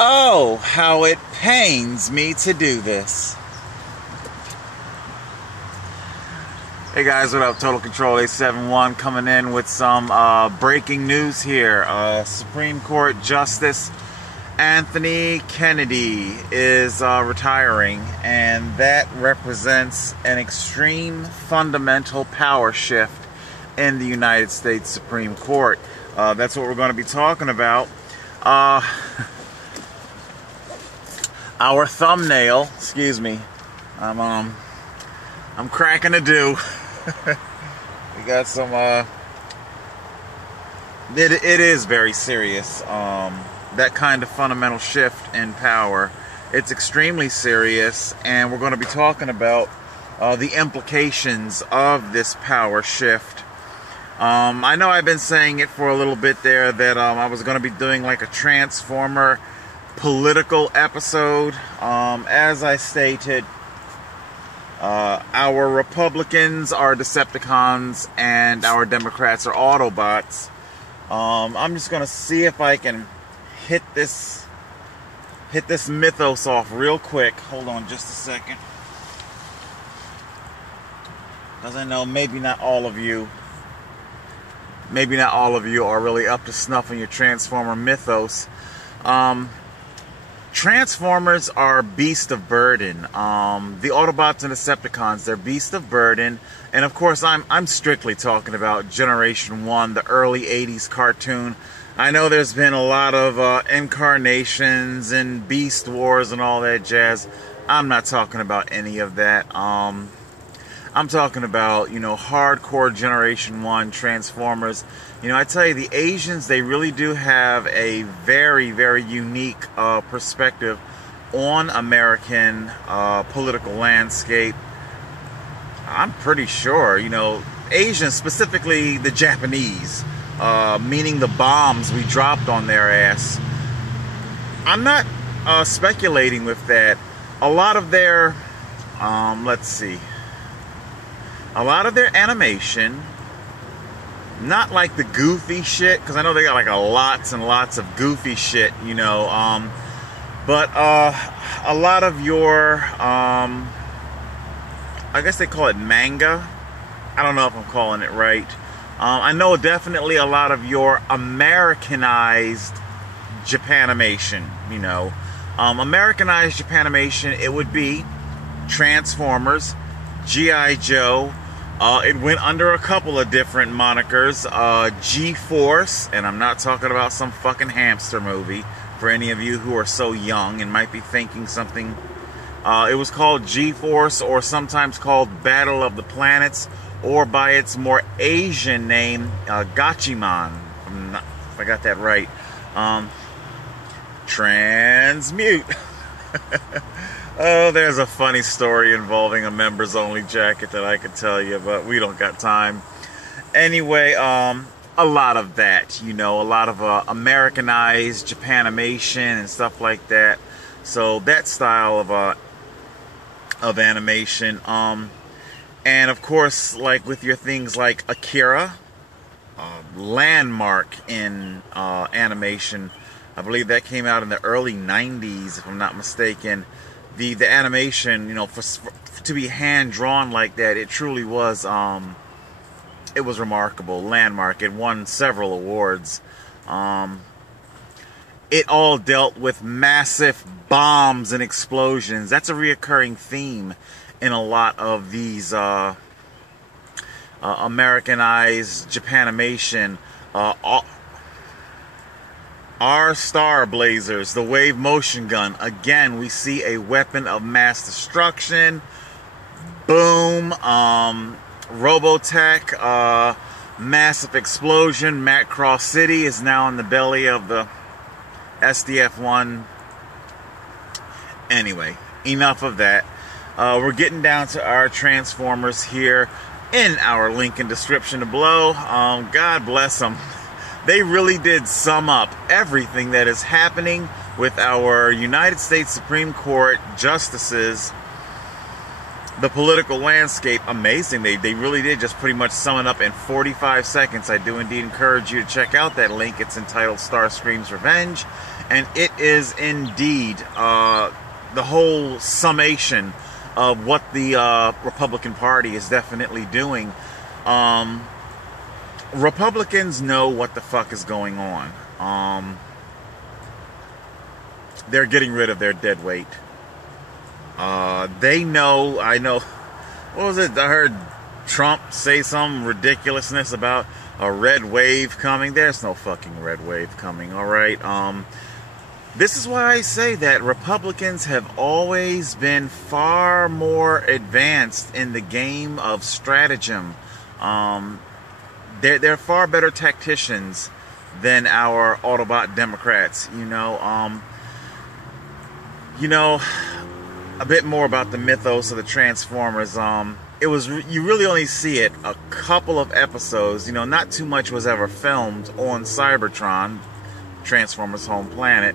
Oh, how it pains me to do this. Hey guys, what up? Total Control 871 coming in with some breaking news here. Supreme Court Justice Anthony Kennedy is retiring, and that represents an extreme fundamental power shift in the United States Supreme Court. That's what we're going to be talking about. Our thumbnail, excuse me, I'm cracking a do. We got some, it is very serious, that kind of fundamental shift in power. It's extremely serious, and we're going to be talking about the implications of this power shift. I know I've been saying it for a little bit there that I was going to be doing like a Transformer political episode. As I stated, our Republicans are Decepticons and our Democrats are Autobots. I'm just gonna see if I can hit this mythos off real quick. Hold on just a second, because I know maybe not all of you are really up to snuff on your Transformer mythos. Transformers are beasts of burden. The Autobots and Decepticons, they're beasts of burden. And of course, I'm strictly talking about Generation 1, the early 80s cartoon. I know there's been a lot of incarnations and Beast Wars and all that jazz. I'm not talking about any of that. I'm talking about, hardcore Generation 1 Transformers. I tell you, the Asians, they really do have a very, very unique perspective on American political landscape. I'm pretty sure, Asians, specifically the Japanese, meaning the bombs we dropped on their ass. I'm not speculating with that. A lot of their, a lot of their animation, not like the goofy shit, because I know they got like lots and lots of goofy shit, but a lot of your, I guess they call it manga. I don't know if I'm calling it right. I know definitely a lot of your Americanized Japanimation, Americanized Japanimation, it would be Transformers, G.I. Joe. It went under a couple of different monikers. G-Force, and I'm not talking about some fucking hamster movie for any of you who are so young and might be thinking something. It was called G-Force, or sometimes called Battle of the Planets, or by its more Asian name, Gatchaman. If I got that right. Transmute. Oh, there's a funny story involving a members-only jacket that I could tell you, but we don't got time. Anyway, a lot of that, a lot of Americanized Japanimation and stuff like that. So that style of animation. And of course, like with your things like Akira, landmark in animation. I believe that came out in the early 90s, if I'm not mistaken. The animation, to be hand drawn like that, it truly was, it was remarkable, landmark. It won several awards. It all dealt with massive bombs and explosions. That's a reoccurring theme in a lot of these Americanized Japanimation. Our Star Blazers, the wave motion gun. Again, we see a weapon of mass destruction. Boom. Robotech, massive explosion. Macross City is now in the belly of the SDF-1. Anyway, enough of that. We're getting down to our Transformers here in our link in description below. God bless them. They really did sum up everything that is happening with our United States Supreme Court justices the political landscape, amazing. They really did just pretty much sum it up in 45 seconds. I do indeed encourage you to check out that link. It's entitled Starscream's Revenge, and it is indeed the whole summation of what the Republican Party is definitely doing. Republicans know what the fuck is going on. They're getting rid of their dead weight. They know, I know, what was it? I heard Trump say some ridiculousness about a red wave coming. There's no fucking red wave coming, alright? This is why I say that Republicans have always been far more advanced in the game of stratagem. They're far better tacticians than our Autobot Democrats, you know. A bit more about the mythos of the Transformers. You really only see it a couple of episodes. You know, not too much was ever filmed on Cybertron, Transformers' home planet.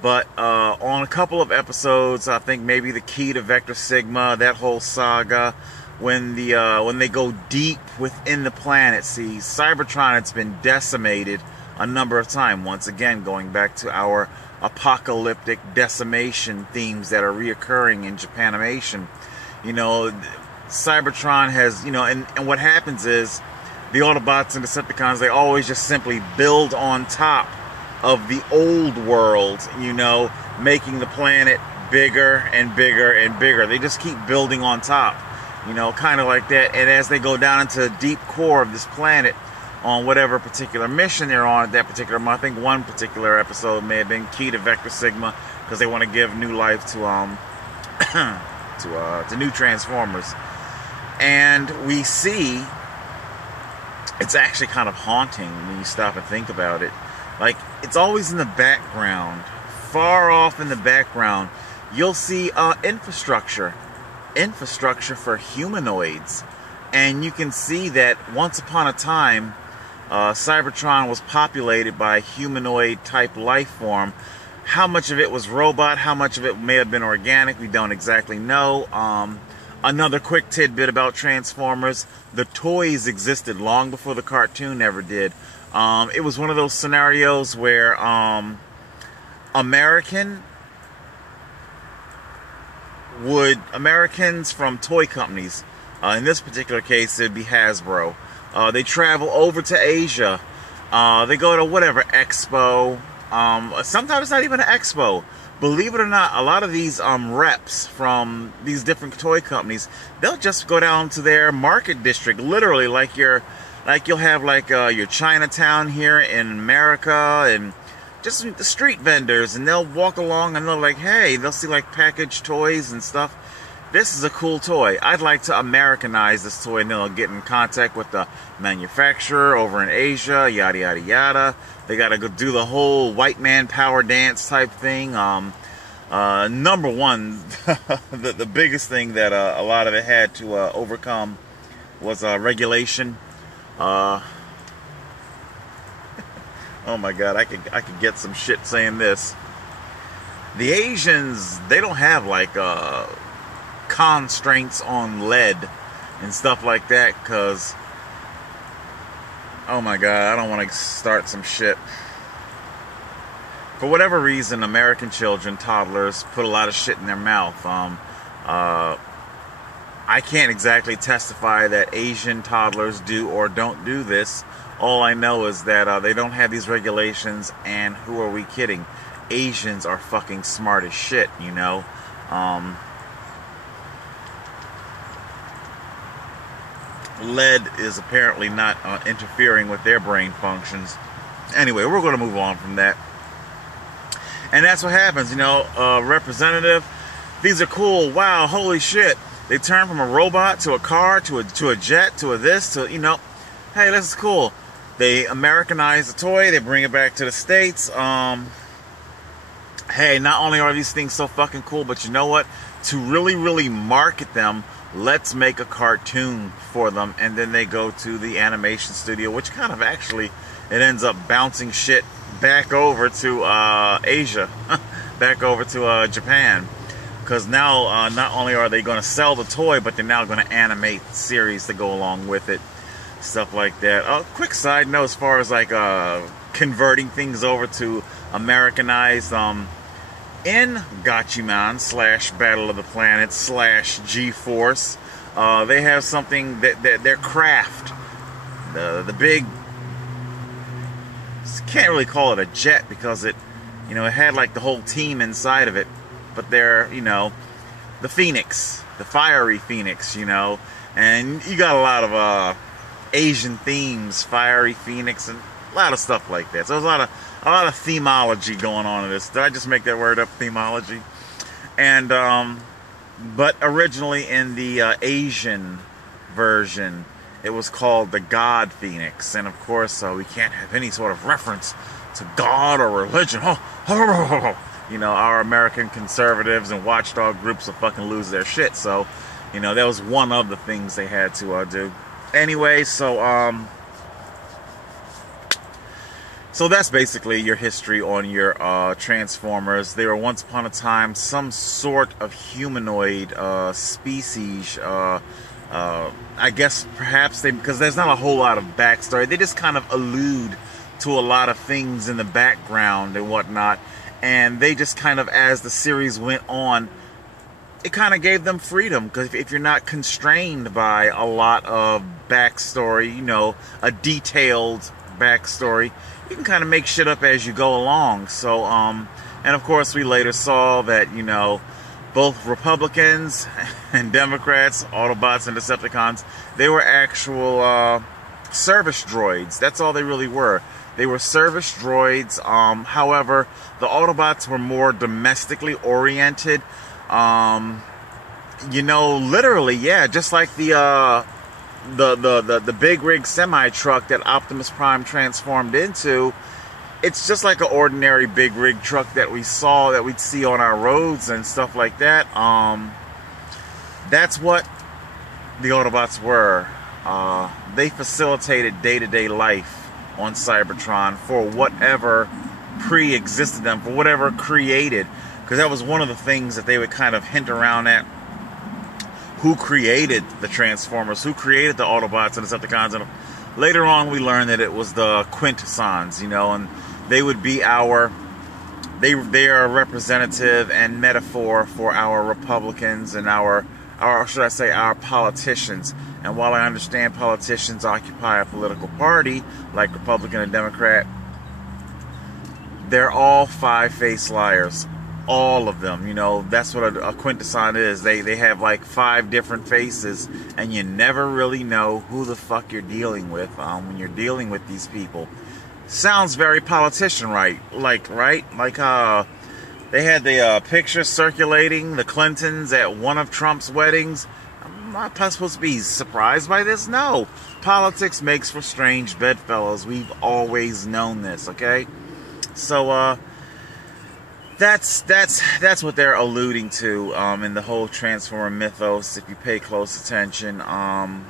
But on a couple of episodes, I think maybe the key to Vector Sigma, that whole saga, when they go deep within the planet. See, Cybertron, it's been decimated a number of times. Once again, going back to our apocalyptic decimation themes that are reoccurring in Japanimation. You know, Cybertron has, you know, and what happens is the Autobots and Decepticons, they always just simply build on top of the old world, you know, making the planet bigger and bigger and bigger. They just keep building on top, you know, kind of like that. And as they go down into the deep core of this planet, on whatever particular mission they're on at that particular month. I think one particular episode may have been key to Vector Sigma, because they want to give new life to to new Transformers. And we see, it's actually kind of haunting when you stop and think about it. Like, it's always in the background, far off in the background, you'll see infrastructure for humanoids. And you can see that once upon a time, Cybertron was populated by a humanoid-type life form. How much of it was robot, how much of it may have been organic, we don't exactly know. Another quick tidbit about Transformers, the toys existed long before the cartoon ever did. It was one of those scenarios where Americans from toy companies, in this particular case it'd be Hasbro, they travel over to Asia. They go to whatever expo. Sometimes it's not even an expo. Believe it or not, a lot of these reps from these different toy companies, they'll just go down to their market district, literally, like you'll have like your Chinatown here in America, and just the street vendors, and they'll walk along and they'll like, hey, they'll see like packaged toys and stuff. This is a cool toy. I'd like to Americanize this toy, and then they'll get in contact with the manufacturer over in Asia, yada, yada, yada. They got to go do the whole white man power dance type thing. Number one, the biggest thing that a lot of it had to overcome was regulation. Oh my God, I could get some shit saying this. The Asians, they don't have like constraints on lead and stuff like that, because, oh my God, I don't want to start some shit. For whatever reason, American children, toddlers, put a lot of shit in their mouth. I can't exactly testify that Asian toddlers do or don't do this. All I know is that they don't have these regulations, and who are we kidding? Asians are fucking smart as shit, you know? Lead is apparently not interfering with their brain functions. Anyway, we're going to move on from that. And that's what happens, you know, representative, these are cool, wow, holy shit. They turn from a robot to a car, to a jet, to a this, to, you know, hey, this is cool. They Americanize the toy, they bring it back to the States. Hey, not only are these things so fucking cool, but you know what? To really, really market them, let's make a cartoon for them. And then they go to the animation studio, which kind of actually, it ends up bouncing shit back over to Asia, back over to Japan. because now not only are they going to sell the toy, but they're now going to animate the series to go along with it, stuff like that. Quick side note, as far as like converting things over to Americanized, in Gatchaman / Battle of the Planets / G-Force, they have something that their craft, the big, can't really call it a jet because it, you know, it had like the whole team inside of it, but they're, you know, the Phoenix, the fiery Phoenix, you know, and you got a lot of Asian themes, fiery Phoenix, and a lot of stuff like that. So there's a lot of themology going on in this. Did I just make that word up, themology? And but originally in the Asian version, it was called the God Phoenix, and of course we can't have any sort of reference to God or religion. You know, our American conservatives and watchdog groups will fucking lose their shit. So, you know, that was one of the things they had to do. Anyway, so that's basically your history on your Transformers. They were once upon a time some sort of humanoid species. I guess perhaps because there's not a whole lot of backstory. They just kind of allude to a lot of things in the background and whatnot. And they just kind of, as the series went on, it kind of gave them freedom. Because if you're not constrained by a lot of backstory, you know, a detailed backstory, you can kind of make shit up as you go along. So, and of course we later saw that, you know, both Republicans and Democrats, Autobots and Decepticons, they were actual service droids. That's all they really were. They were service droids. However, the Autobots were more domestically oriented. You know, literally, yeah, just like the big rig semi truck that Optimus Prime transformed into. It's just like an ordinary big rig truck that we'd see on our roads and stuff like that. That's what the Autobots were. They facilitated day-to-day life on Cybertron for whatever pre-existed them, for whatever created, because that was one of the things that they would kind of hint around at. Who created the Transformers? Who created the Autobots and Decepticons? And later on, we learned that it was the Quintessons, you know, and they would be they are a representative and metaphor for our Republicans and our should I say, our politicians. And while I understand politicians occupy a political party, like Republican and Democrat, they're all five-faced liars. All of them, you know, that's what a quintesson is. They have like 5 different faces, and you never really know who the fuck you're dealing with when you're dealing with these people. Sounds very politician-right, right? Like they had the picture circulating, the Clintons at one of Trump's weddings. I'm not supposed to be surprised by this. No, politics makes for strange bedfellows. We've always known this, okay? So that's what they're alluding to in the whole Transformer mythos, if you pay close attention. Of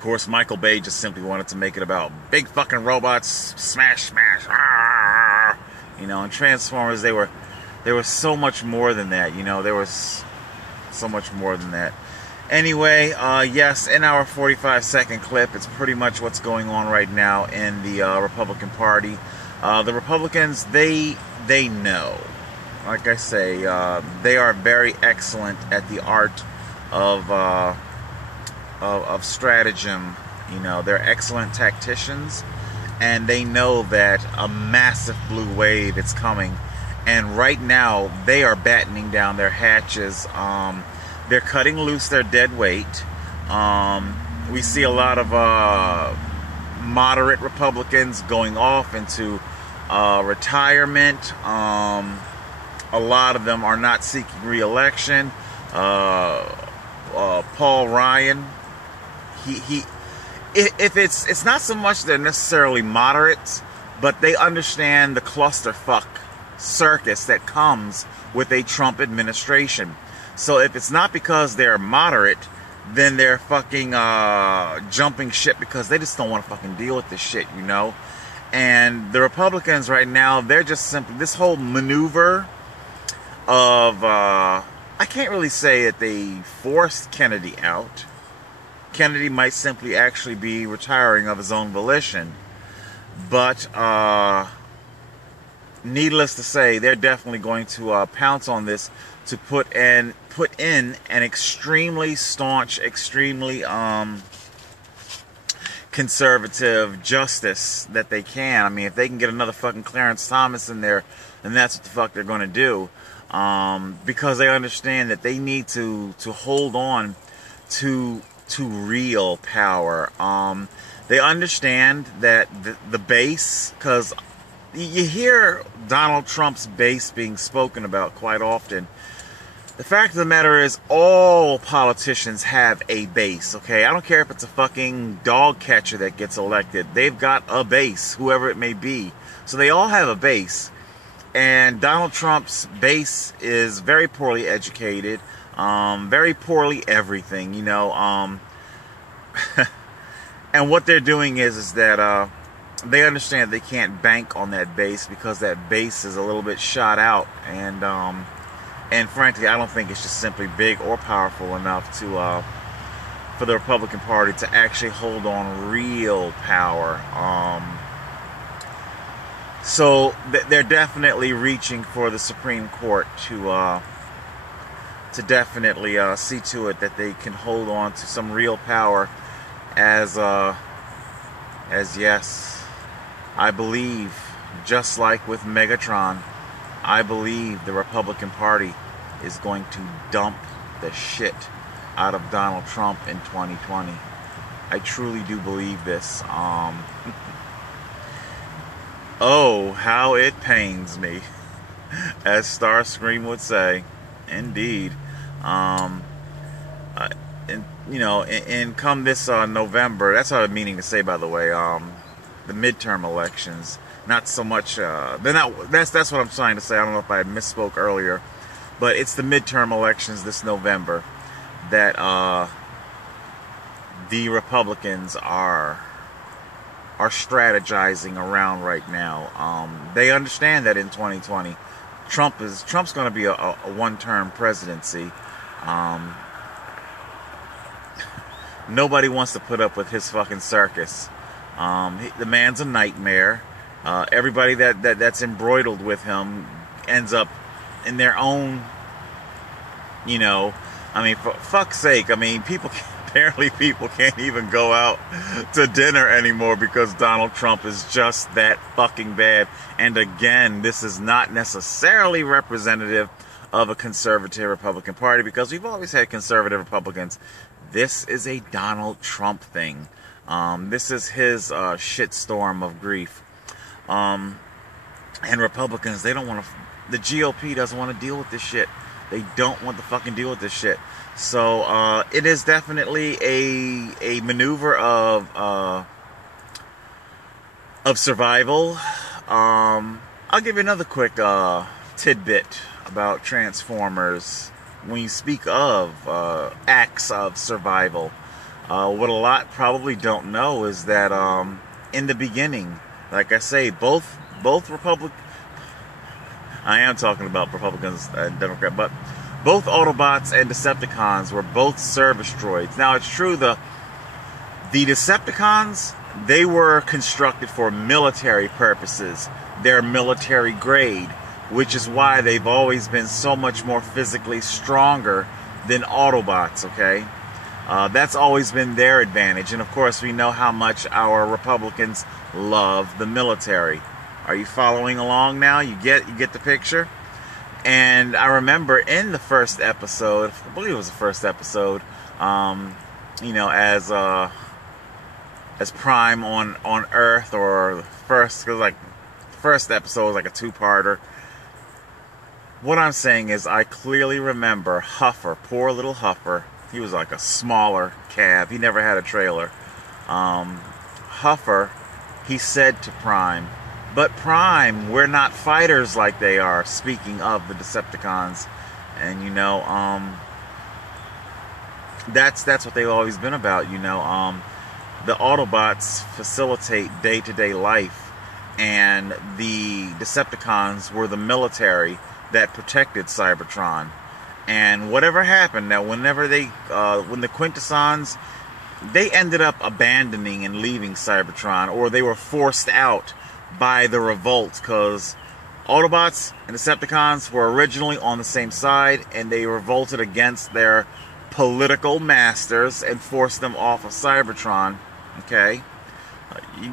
course, Michael Bay just simply wanted to make it about big fucking robots, smash, you know, and Transformers, they were so much more than that, you know, there was so much more than that. Anyway, yes, in our 45-second clip, it's pretty much what's going on right now in the Republican Party. The Republicans, they know. Like I say, they are very excellent at the art of stratagem. You know, they're excellent tacticians, and they know that a massive blue wave is coming. And right now, they are battening down their hatches. They're cutting loose their dead weight. We see a lot of moderate Republicans going off into retirement. A lot of them are not seeking re-election. Paul Ryan, it's not so much they're necessarily moderates, but they understand the clusterfuck circus that comes with a Trump administration. So if it's not because they're moderate, then they're fucking jumping ship because they just don't want to fucking deal with this shit, you know? And the Republicans right now, they're just simply, this whole maneuver of, I can't really say that they forced Kennedy out. Kennedy might simply actually be retiring of his own volition. But, needless to say, they're definitely going to pounce on this to put in an extremely staunch, extremely conservative justice that they can. I mean, if they can get another fucking Clarence Thomas in there, then that's what the fuck they're going to do. Because they understand that they need to hold on to real power. They understand that the base, because you hear Donald Trump's base being spoken about quite often. The fact of the matter is, all politicians have a base, okay? I don't care if it's a fucking dog catcher that gets elected. They've got a base, whoever it may be. So they all have a base. And Donald Trump's base is very poorly educated, very poorly everything, you know. And what they're doing is that they understand they can't bank on that base because that base is a little bit shot out. And frankly, I don't think it's just simply big or powerful enough to for the Republican Party to actually hold on real power. So they're definitely reaching for the Supreme Court to definitely see to it that they can hold on to some real power. As yes, I believe, just like with Megatron, I believe the Republican Party is going to dump the shit out of Donald Trump in 2020. I truly do believe this. Oh, how it pains me, as Starscream would say. Indeed. And you know, and come this November, that's what I'm meaning to say, by the way, the midterm elections, not so much, they're not, that's what I'm trying to say. I don't know if I misspoke earlier, but it's the midterm elections this November that the Republicans are strategizing around right now. They understand that in 2020, Trump's going to be a one-term presidency. Nobody wants to put up with his fucking circus. The man's a nightmare. Everybody that's embroiled with him ends up in their own, you know, I mean, for fuck's sake, I mean, apparently people can't even go out to dinner anymore because Donald Trump is just that fucking bad. And again, this is not necessarily representative of a conservative Republican Party, because we've always had conservative Republicans. This is a Donald Trump thing. This is his shitstorm of grief. And Republicans, they don't want to, the GOP doesn't want to deal with this shit. They don't want to fucking deal with this shit. So it is definitely a maneuver of survival. I'll give you another quick tidbit about Transformers. When you speak of acts of survival, what a lot probably don't know is that in the beginning, like I say, both I am talking about Republicans and Democrats, but both Autobots and Decepticons were both service droids. Now, it's true, the Decepticons, they were constructed for military purposes. They're military grade, which is why they've always been so much more physically stronger than Autobots, okay? That's always been their advantage. And of course, we know how much our Republicans love the military. Are you following along now? You get the picture? And I remember in the first episode, I believe it was the first episode, you know, as Prime on Earth, or first, because like first episode was like a two-parter. What I'm saying is, I clearly remember Huffer, poor little Huffer. He was like a smaller cab. He never had a trailer. Huffer, he said to Prime, "But Prime, we're not fighters like they are," speaking of the Decepticons. And you know, that's what they've always been about, you know. The Autobots facilitate day-to-day life, and the Decepticons were the military that protected Cybertron. And whatever happened, now when the Quintessons, they ended up abandoning and leaving Cybertron, or they were forced out by the revolt, because Autobots and Decepticons were originally on the same side, and they revolted against their political masters and forced them off of Cybertron. Okay?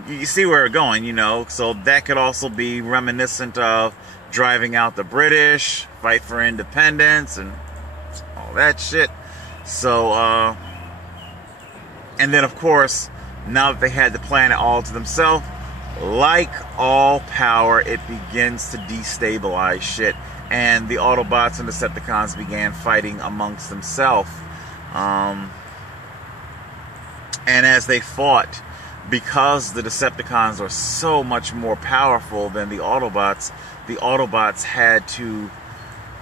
You see where we're going, you know, so that could also be reminiscent of driving out the British, fight for independence, and all that shit. So, and then of course, now that they had the planet all to themselves, like all power, it begins to destabilize shit, and the Autobots and Decepticons began fighting amongst themselves. And as they fought, because the Decepticons are so much more powerful than the Autobots had to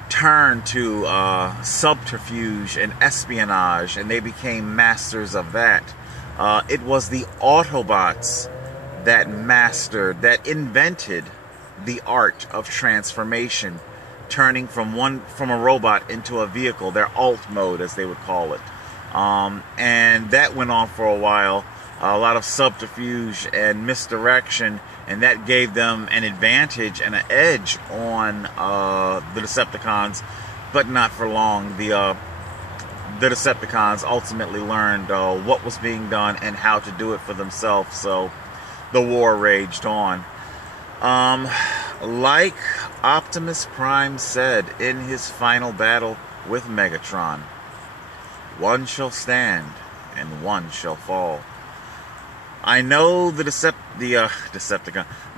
turn to subterfuge and espionage, and they became masters of that. It was the Autobots that invented the art of transformation, turning from a robot into a vehicle, their alt mode as they would call it. And that went on for a while, a lot of subterfuge and misdirection, and that gave them an advantage and an edge on the Decepticons, but not for long. The Decepticons ultimately learned what was being done and how to do it for themselves, so the war raged on. Like Optimus Prime said in his final battle with Megatron, one shall stand and one shall fall. I know the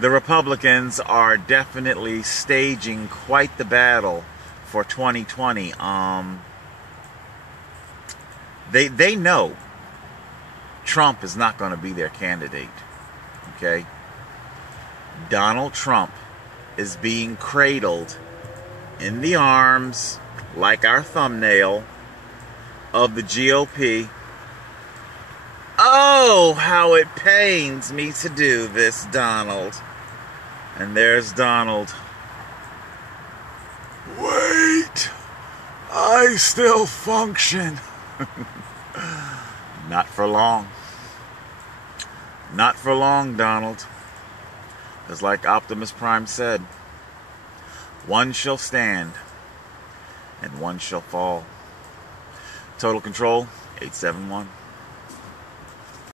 Republicans are definitely staging quite the battle for 2020. They know Trump is not going to be their candidate. Okay? Donald Trump is being cradled in the arms, like our thumbnail, of the GOP. Oh, how it pains me to do this, Donald. And there's Donald. Wait, I still function. Not for long. Not for long, Donald. Because like Optimus Prime said, one shall stand and one shall fall. Total Control, 871.